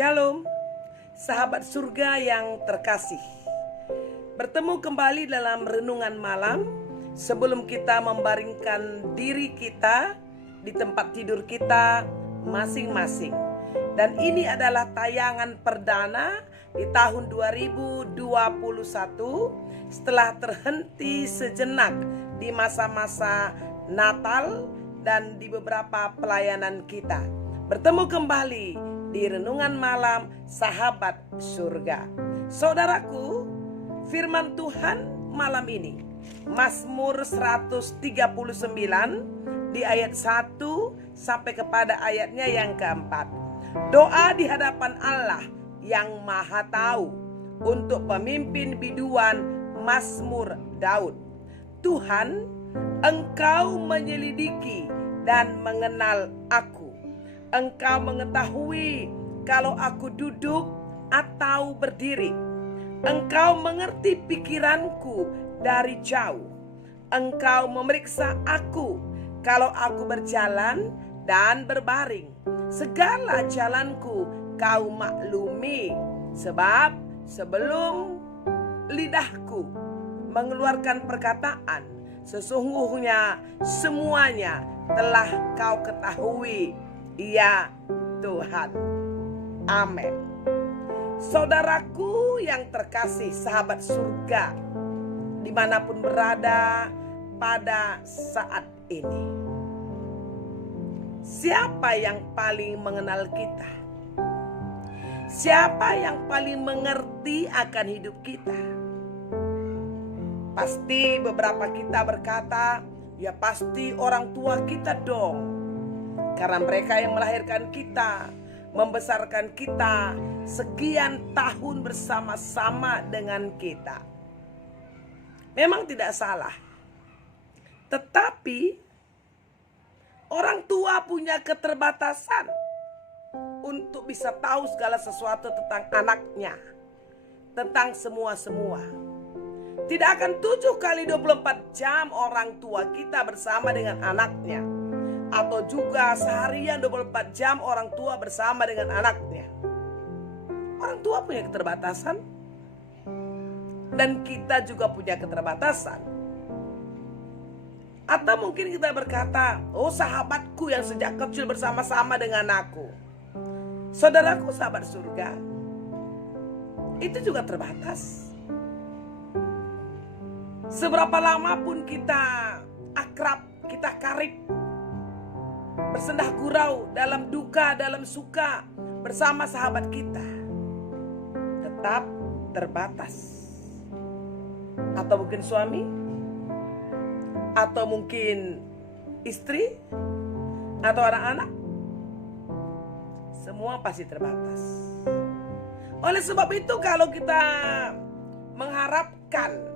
Shalom, sahabat surga yang terkasih. Bertemu kembali dalam renungan malam sebelum kita membaringkan diri kita di tempat tidur kita masing-masing. Dan ini adalah tayangan perdana di tahun 2021 setelah terhenti sejenak di masa-masa Natal dan di beberapa pelayanan kita. Bertemu kembali di renungan malam sahabat surga. Saudaraku, firman Tuhan malam ini Mazmur 139 di ayat 1 sampai kepada ayatnya yang keempat. Doa di hadapan Allah yang Maha Tahu untuk pemimpin biduan Mazmur Daud. Tuhan, Engkau menyelidiki dan mengenal aku. Engkau mengetahui kalau aku duduk atau berdiri. Engkau mengerti pikiranku dari jauh. Engkau memeriksa aku kalau aku berjalan dan berbaring. Segala jalanku kau maklumi. Sebab sebelum lidahku mengeluarkan perkataan, sesungguhnya semuanya telah kau ketahui. Ya Tuhan. Amin. Saudaraku yang terkasih, sahabat surga, dimanapun berada pada saat ini, siapa yang paling mengenal kita? Siapa yang paling mengerti akan hidup kita? Pasti beberapa kita berkata, ya pasti orang tua kita dong. Karena mereka yang melahirkan kita, membesarkan kita sekian tahun bersama-sama dengan kita. Memang tidak salah. Tetapi orang tua punya keterbatasan untuk bisa tahu segala sesuatu tentang anaknya, tentang semua-semua. Tidak akan 7 kali 24 jam orang tua kita bersama dengan anaknya, atau juga seharian 24 jam orang tua bersama dengan anaknya. Orang tua punya keterbatasan, dan kita juga punya keterbatasan. Atau mungkin kita berkata, oh sahabatku yang sejak kecil bersama-sama dengan aku. Saudaraku sahabat surga, itu juga terbatas. Seberapa lama pun kita akrab, kita karib, bersendah gurau dalam duka, dalam suka bersama sahabat kita, tetap terbatas. Atau mungkin suami, atau mungkin istri, atau anak-anak, semua pasti terbatas. Oleh sebab itu, kalau kita mengharapkan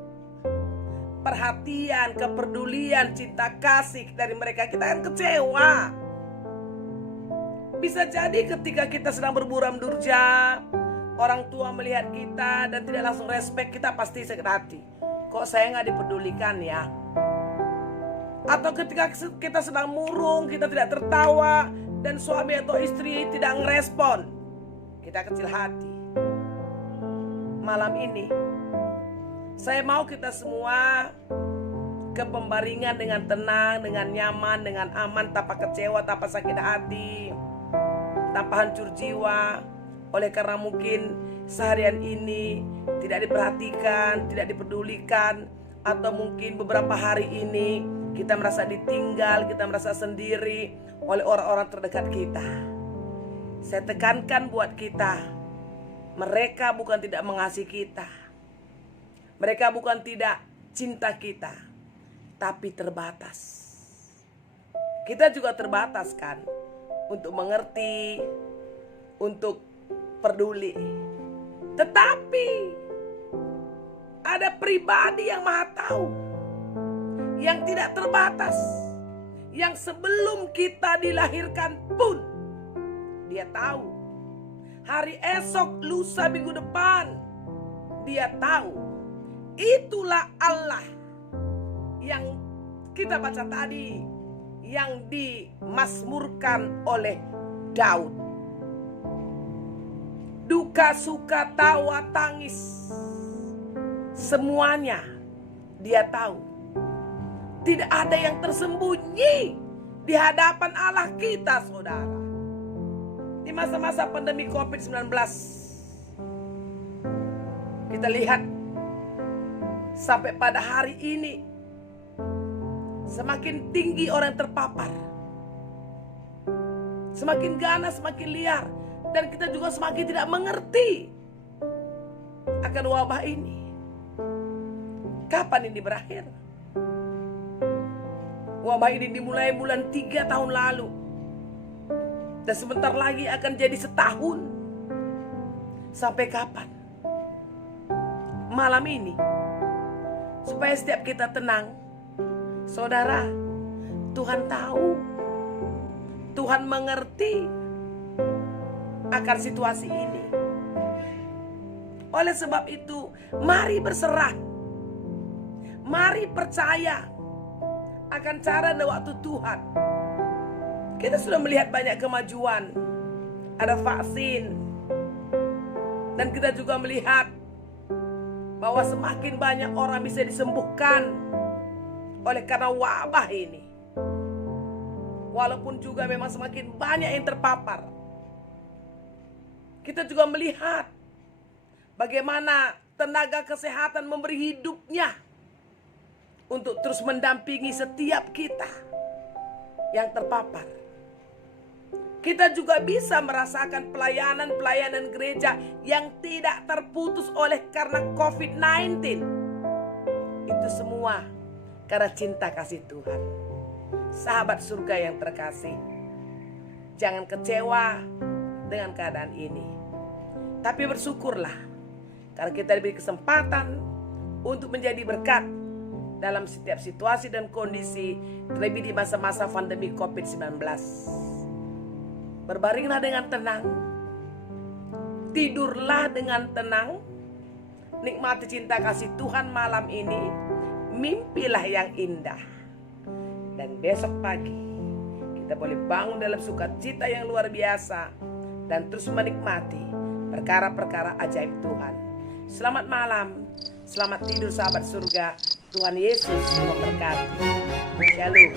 perhatian, kepedulian, cinta kasih dari mereka, kita akan kecewa. Bisa jadi ketika kita sedang berburam durja, orang tua melihat kita dan tidak langsung respect, kita pasti sakit hati. Kok saya gak dipedulikan ya? Atau ketika kita sedang murung, kita tidak tertawa, dan suami atau istri tidak ngerespon, kita kecil hati. Malam ini saya mau kita semua ke pembaringan dengan tenang, dengan nyaman, dengan aman, tanpa kecewa, tanpa sakit hati, tanpa hancur jiwa. Oleh karena mungkin seharian ini tidak diperhatikan, tidak dipedulikan, atau mungkin beberapa hari ini kita merasa ditinggal, kita merasa sendiri oleh orang-orang terdekat kita. Saya tekankan buat kita, mereka bukan tidak mengasihi kita, mereka bukan tidak cinta kita, tapi terbatas. Kita juga terbatas kan, untuk mengerti, untuk peduli. Tetapi ada pribadi yang Maha Tahu, yang tidak terbatas, yang sebelum kita dilahirkan pun Dia tahu. Hari esok, lusa, minggu depan, Dia tahu. Itulah Allah yang kita baca tadi, yang dimazmurkan oleh Daud. duka, suka, tawa, tangis, semuanya Dia tahu. Tidak ada yang tersembunyi di hadapan Allah kita, saudara. Di masa-masa pandemi COVID-19, kita lihat sampai pada hari ini semakin tinggi orang yang terpapar, semakin ganas, semakin liar, dan kita juga semakin tidak mengerti akan wabah ini. Kapan ini berakhir? Wabah ini dimulai bulan 3 tahun lalu, dan sebentar lagi akan jadi setahun. Sampai kapan? Malam ini, supaya setiap kita tenang, saudara, Tuhan tahu, Tuhan mengerti akan situasi ini. Oleh sebab itu, mari berserah, mari percaya akan cara dan waktu Tuhan. Kita sudah melihat banyak kemajuan, ada vaksin, dan kita juga melihat bahwa semakin banyak orang bisa disembuhkan oleh karena wabah ini. Walaupun juga memang semakin banyak yang terpapar, kita juga melihat bagaimana tenaga kesehatan memberi hidupnya untuk terus mendampingi setiap kita yang terpapar. Kita juga bisa merasakan pelayanan-pelayanan gereja yang tidak terputus oleh karena COVID-19. Itu semua karena cinta kasih Tuhan. Sahabat surga yang terkasih, jangan kecewa dengan keadaan ini, tapi bersyukurlah karena kita diberi kesempatan untuk menjadi berkat dalam setiap situasi dan kondisi, terlebih di masa-masa pandemi COVID-19. Berbaringlah dengan tenang, tidurlah dengan tenang, nikmati cinta kasih Tuhan malam ini, mimpilah yang indah. Dan besok pagi kita boleh bangun dalam sukacita yang luar biasa dan terus menikmati perkara-perkara ajaib Tuhan. Selamat malam, selamat tidur sahabat surga. Tuhan Yesus memberkati. Shalom.